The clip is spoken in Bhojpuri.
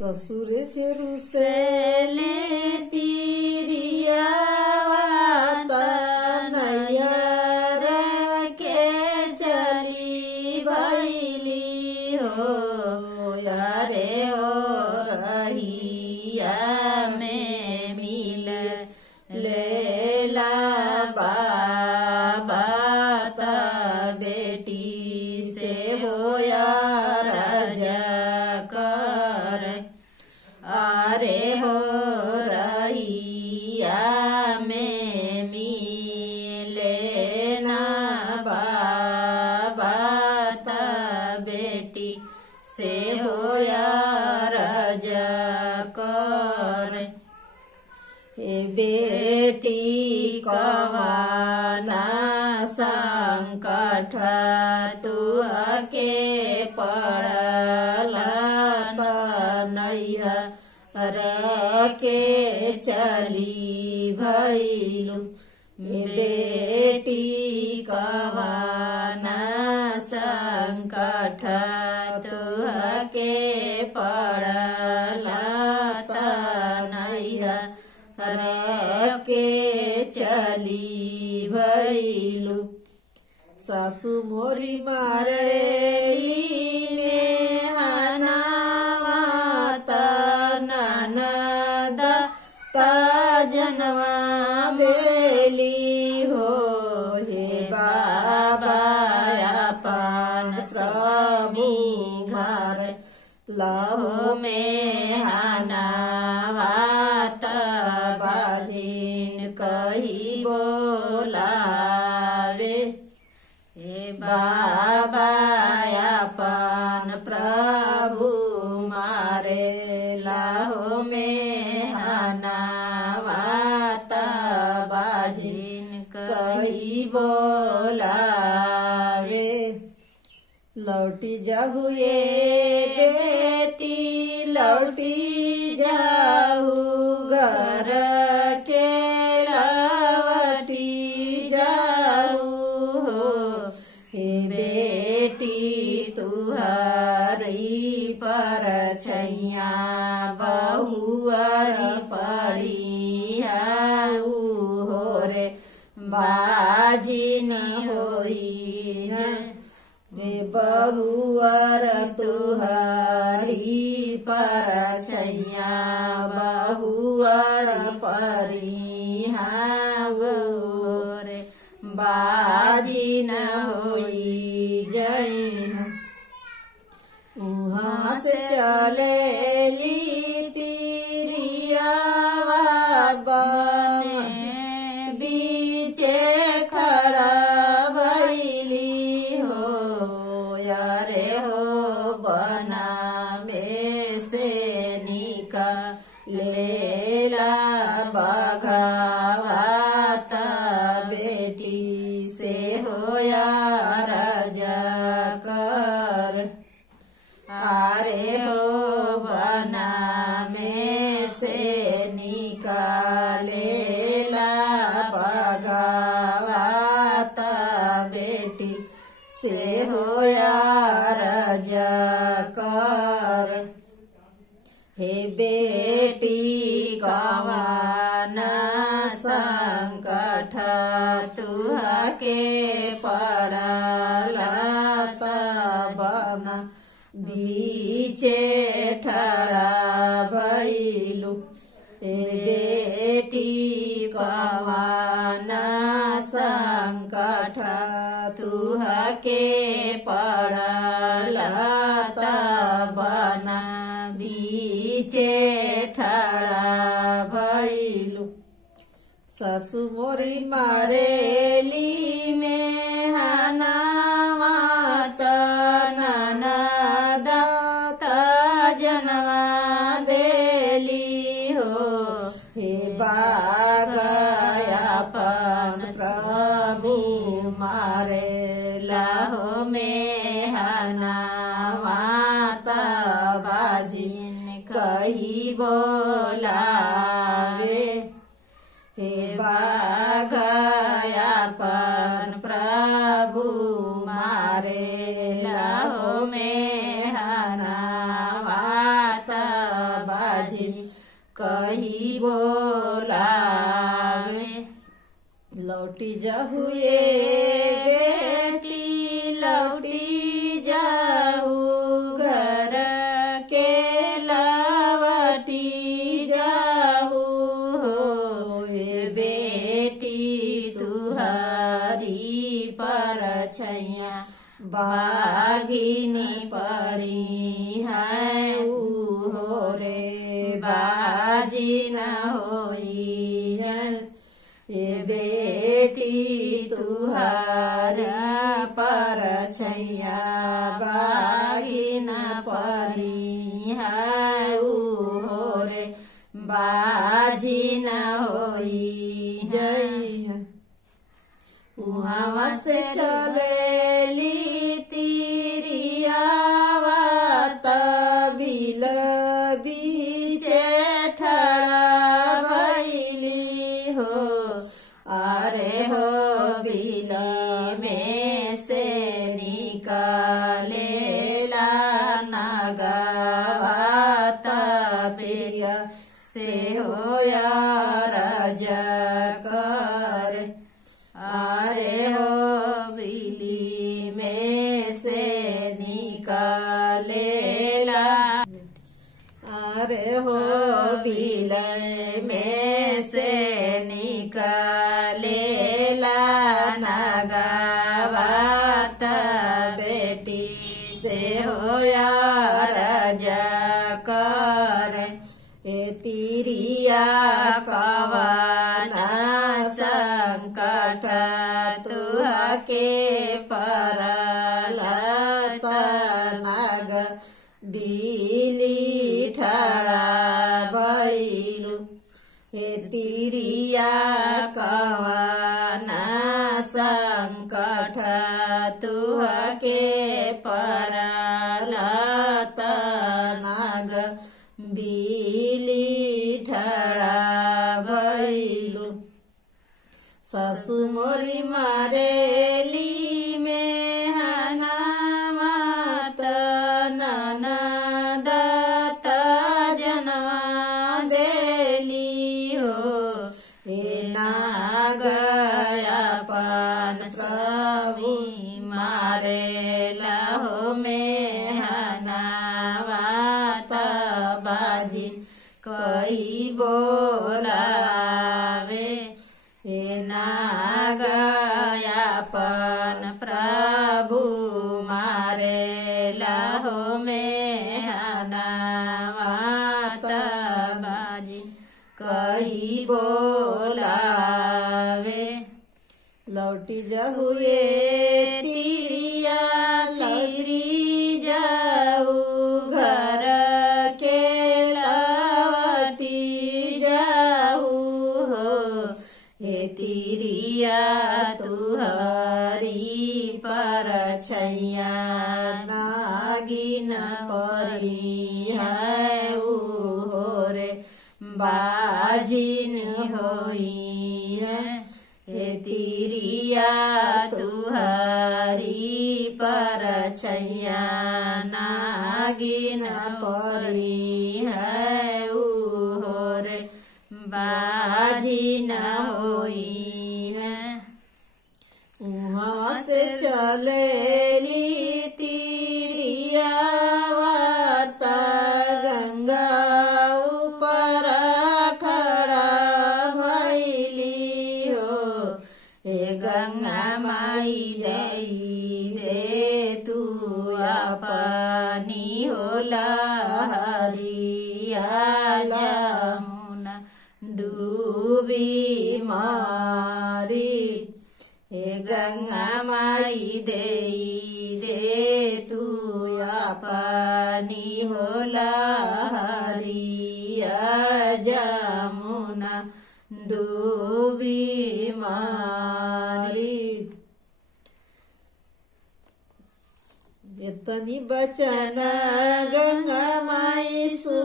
ससुर से रुसेले तिरिया नैयर के चली भैली हो यारे हो रहिया में मिल लेला बाबा ता बेटी से हो यार कर अरे हो रहिया में मिले ना बाबा ता बेटी से हो यार कर हे बेटी कवाना संकट तू के पड़ला नैहर के चली भैलू बेटी कवाना संकट तू के पड़ला नैहर के चली भैलू सासु मोरी मारेली में हनावाता ननद जनवा देली हो हे बाबा अपन प्रभु घर लहो में हनावात बाजिन कही बोलावे हे बाबा अपन प्रभु मारे लाहो में हनावात बाजिन कही बोलावे लौटी जाहु ये बेटी लौटी जाहु घर के लवटी जाहु हो हे बेटी तुहरी पर छैया बहुअर पड़ी हो रे बाजिन होई है बहुअर तुहरी पर छैया बहुअर परिहाओ रे बाजिन होई जय वहाँ से चलेली तिरिया बीचे खड़ा भैली हो यारे हो बना में से निकलेला बघावात बेटी से हो यार कर आरे हो बना में से निकलेला बघावात बेटी से हो यार कर हे बेटी कवाना संकट तुह के पड़ला बन बीचे ठड़ा भैलू हे बेटी कवाना संकट तुह के पड़ला बन बीचे ठड़ा भैलू ससु मोरी मारेली में हनावात ननद जनवा देली हो हे बाग अपन प्रभु मारे लाहो में हनावात बाजिन कही बोलावे हे बाग अपन प्रभु मारे लाहो में हनावात बाजी कही बोलावे। लौटी जाहुए बेटी लौटी जाहू घर के लवटी जाहू हे बेटी तुहरी पर छैया बाघिनी पड़ी है उहो रे बाजी न होई है। ये बेटी तुहरा पर छैया बाघिन पड़ी है उहो रे बाजी न होई जई। उहाँ से चलेली तिरियावा तबिल बीचे ठड़ा भैली हो। अरे हो बिल में से निकलेला नगवा तप्रिय से होया रज कर। अरे हो बिली में से निकलेला अरे हो बिल में से निकलेला नगवात बेटी से होया रज कर। ए तिरिया कवना संकट तुहके परलत नग बिली ठड़ा भइलु। हे तिरिया कवना संकट तुहके परलत नग बिली ठड़ा भइलु। सासु मोरी मारेली में हना मात ननद त जनवा देली हो। हे नागयापन प्रभु मारेला हो में हना मात बाजी कही बोलावे। हे नागयापन प्रभु मारेला हो में हनावत बाजी कही बोलावे। लौटी जाहुए तिरिया लौटी जाऊ घर के लवटी जाऊ हो। हे तिरिया तुहरी पर छैया नागिन परी है उहो रे बाजिन होई है। हे तिरिया तुहरी पर छैया नागिन परी है उहो रे बाजी न होई है। उहाँ से चलेली तिरियावा गंगा ऊपर ठड़ा भैली हो। हे गंगा माई जई दे तू अपनी होला हरियाला डूबी मारी। हे गंगा माई दे तू अपनी होला हरिया जमुना डूबी मारी। इतनी बचन गंगा माई सु